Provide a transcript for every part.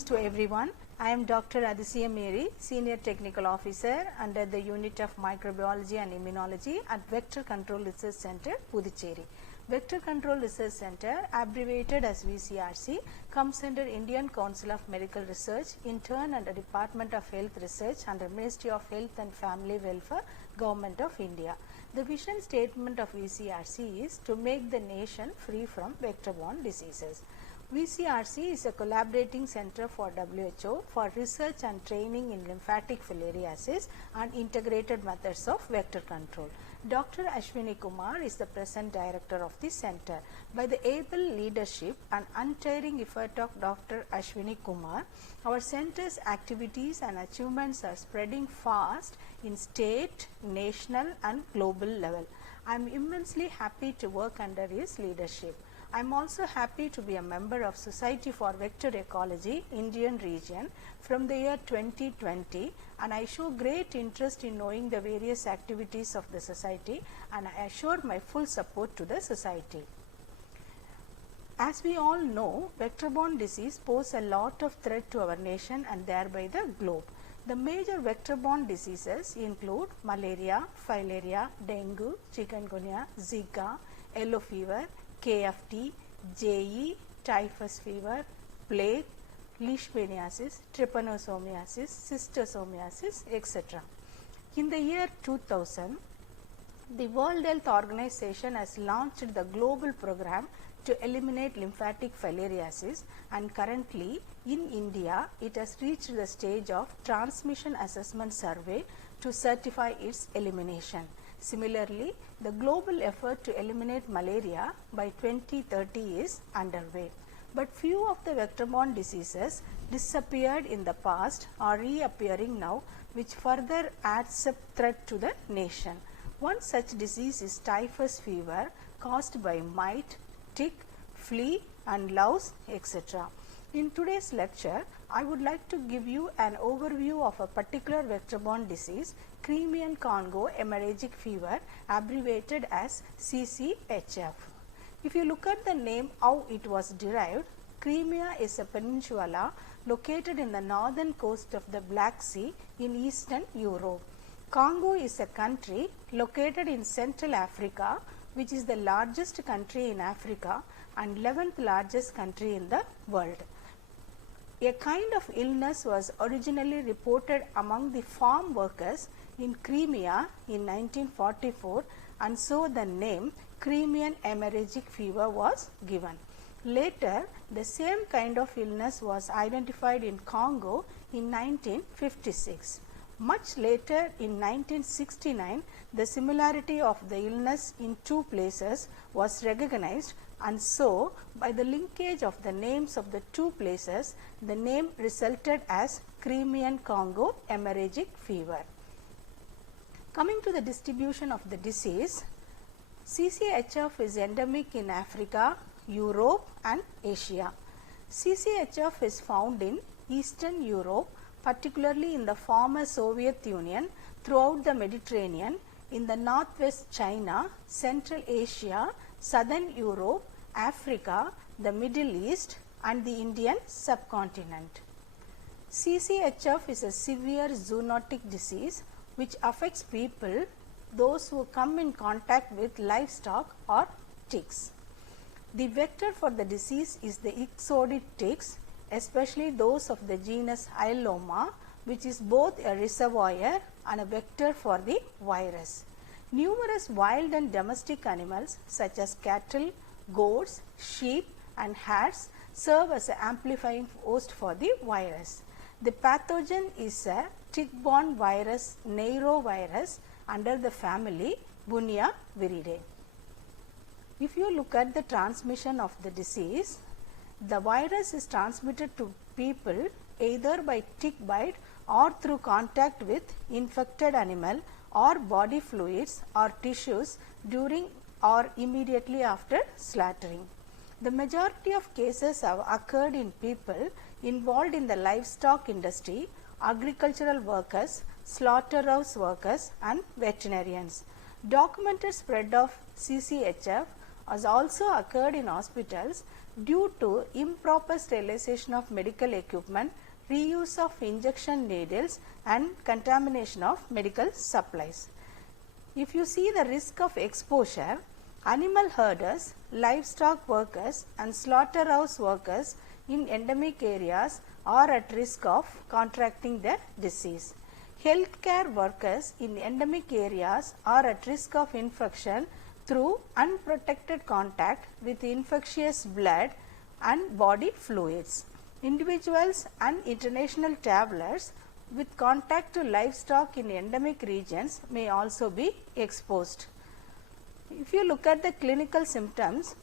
Greetings to everyone. I am Dr. Adisiya Mary, Senior Technical Officer under the Unit of Microbiology and Immunology at Vector Control Research Center, Puducherry. Vector Control Research Center, abbreviated as VCRC, comes under Indian Council of Medical Research, in turn under Department of Health Research under Ministry of Health and Family Welfare, Government of India. The vision statement of VCRC is to make the nation free from vector-borne diseases. VCRC is a collaborating center for WHO for research and training in lymphatic filariasis and integrated methods of vector control. Dr. Ashwini Kumar is the present director of the center. By the able leadership and untiring effort of Dr. Ashwini Kumar, our center's activities and achievements are spreading fast in state, national and global level. I am immensely happy to work under his leadership. I am also happy to be a member of Society for Vector Ecology, Indian region from the year 2020, and I show great interest in knowing the various activities of the society, and I assure my full support to the society. As we all know, vector-borne disease pose a lot of threat to our nation and thereby the globe. The major vector-borne diseases include malaria, filaria, dengue, chikungunya, Zika, yellow fever, KFT, JE, typhus fever, plague, leishmaniasis, trypanosomiasis, schistosomiasis, etc. In the year 2000, the World Health Organization has launched the global program to eliminate lymphatic filariasis, and currently in India it has reached the stage of transmission assessment survey to certify its elimination. Similarly, the global effort to eliminate malaria by 2030 is underway. But few of the vector-borne diseases disappeared in the past are reappearing now, which further adds a threat to the nation. One such disease is typhus fever caused by mite, tick, flea and louse, etc. In today's lecture, I would like to give you an overview of a particular vector-borne disease, Crimean Congo hemorrhagic fever, abbreviated as CCHF. If you look at the name, how it was derived, Crimea is a peninsula located in the northern coast of the Black Sea in Eastern Europe. Congo is a country located in Central Africa, which is the largest country in Africa and 11th largest country in the world. A kind of illness was originally reported among the farm workers in Crimea in 1944, and so the name Crimean hemorrhagic fever was given. Later, the same kind of illness was identified in Congo in 1956. Much later in 1969, the similarity of the illness in two places was recognized, and so by the linkage of the names of the two places, the name resulted as Crimean Congo hemorrhagic fever. Coming to the distribution of the disease, CCHF is endemic in Africa, Europe and Asia. CCHF is found in Eastern Europe, particularly in the former Soviet Union, throughout the Mediterranean, in the northwest China, Central Asia, Southern Europe, Africa, the Middle East and the Indian subcontinent. CCHF is a severe zoonotic disease which affects people, those who come in contact with livestock or ticks. The vector for the disease is the ixoid ticks, especially those of the genus Hyeloma, which is both a reservoir and a vector for the virus. Numerous wild and domestic animals such as cattle, goats, sheep and hares serve as an amplifying host for the virus. The pathogen is a tick-borne virus, neirovirus, under the family Bunia viridae. If you look at the transmission of the disease, the virus is transmitted to people either by tick bite or through contact with infected animal or body fluids or tissues during or immediately after slaughtering. The majority of cases have occurred in people involved in the livestock industry, agricultural workers, slaughterhouse workers and veterinarians. Documented spread of CCHF has also occurred in hospitals due to improper sterilization of medical equipment, reuse of injection needles and contamination of medical supplies. If you see the risk of exposure, animal herders, livestock workers and slaughterhouse workers in endemic areas are at risk of contracting the disease. Healthcare workers in endemic areas are at risk of infection through unprotected contact with infectious blood and body fluids. Individuals and international travelers with contact to livestock in endemic regions may also be exposed. If you look at the clinical symptoms,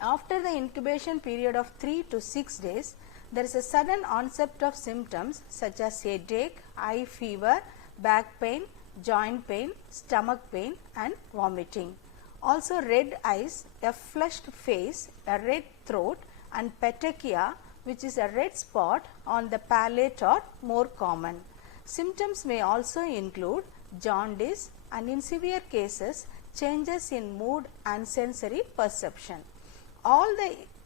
after the incubation period of 3 to 6 days, there is a sudden onset of symptoms such as headache, eye fever, back pain, joint pain, stomach pain and vomiting. Also red eyes, a flushed face, a red throat and petechia, which is a red spot on the palate, are more common. Symptoms may also include jaundice and in severe cases changes in mood and sensory perception.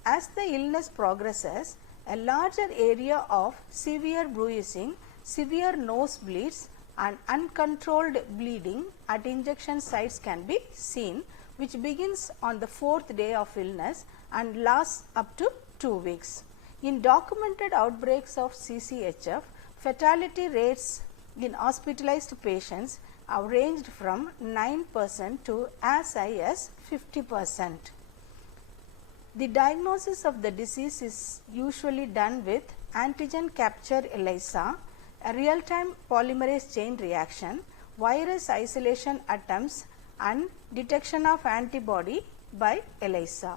As the illness progresses, a larger area of severe bruising, severe nosebleeds and uncontrolled bleeding at injection sites can be seen, which begins on the 4th day of illness and lasts up to 2 weeks. In documented outbreaks of CCHF, fatality rates in hospitalized patients have ranged from 9% to as high as 50%. The diagnosis of the disease is usually done with antigen capture ELISA, a real-time polymerase chain reaction, virus isolation attempts and detection of antibody by ELISA.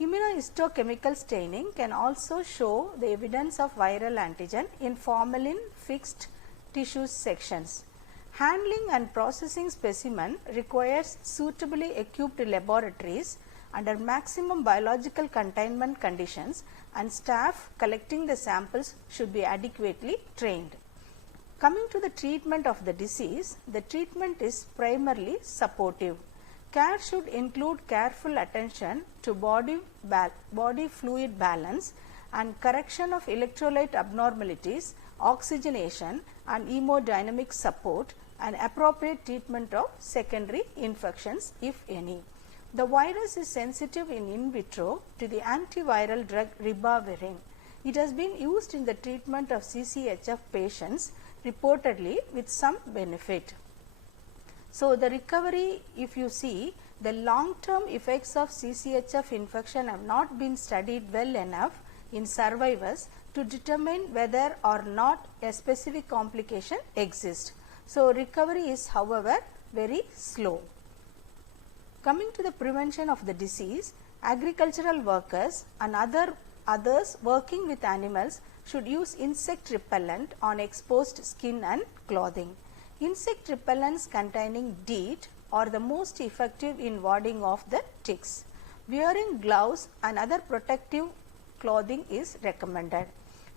Immunohistochemical staining can also show the evidence of viral antigen in formalin fixed tissue sections. Handling and processing specimen requires suitably equipped laboratories under maximum biological containment conditions, and staff collecting the samples should be adequately trained. Coming to the treatment of the disease, the treatment is primarily supportive. Care should include careful attention to body fluid balance and correction of electrolyte abnormalities, oxygenation and hemodynamic support, and appropriate treatment of secondary infections if any. The virus is sensitive in vitro to the antiviral drug ribavirin. It has been used in the treatment of CCHF patients reportedly with some benefit. So, the recovery, if you see, the long-term effects of CCHF infection have not been studied well enough in survivors to determine whether or not a specific complication exists. So, recovery is, however, very slow. Coming to the prevention of the disease, agricultural workers and others working with animals should use insect repellent on exposed skin and clothing. Insect repellents containing DEET are the most effective in warding off the ticks. Wearing gloves and other protective clothing is recommended.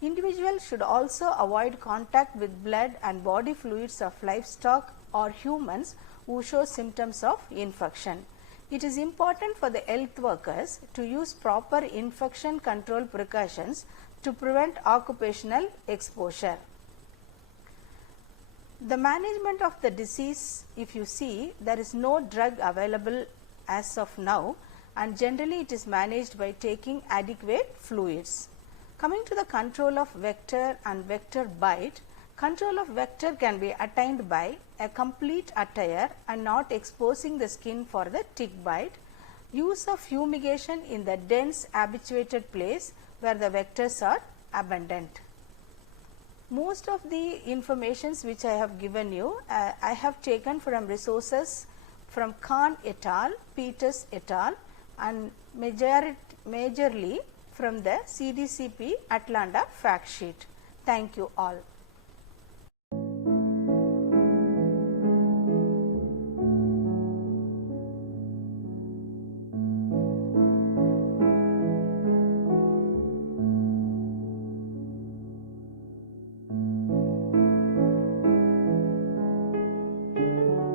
Individuals should also avoid contact with blood and body fluids of livestock or humans who show symptoms of infection. It is important for the health workers to use proper infection control precautions to prevent occupational exposure. The management of the disease, if you see, there is no drug available as of now, and generally it is managed by taking adequate fluids. Coming to the control of vector and vector bite, control of vector can be attained by a complete attire and not exposing the skin for the tick bite, use of fumigation in the dense habituated place where the vectors are abundant. Most of the informations which I have given you, I have taken from resources from Khan et al., Peters et al., and majorly from the CDCP Atlanta fact sheet. Thank you all.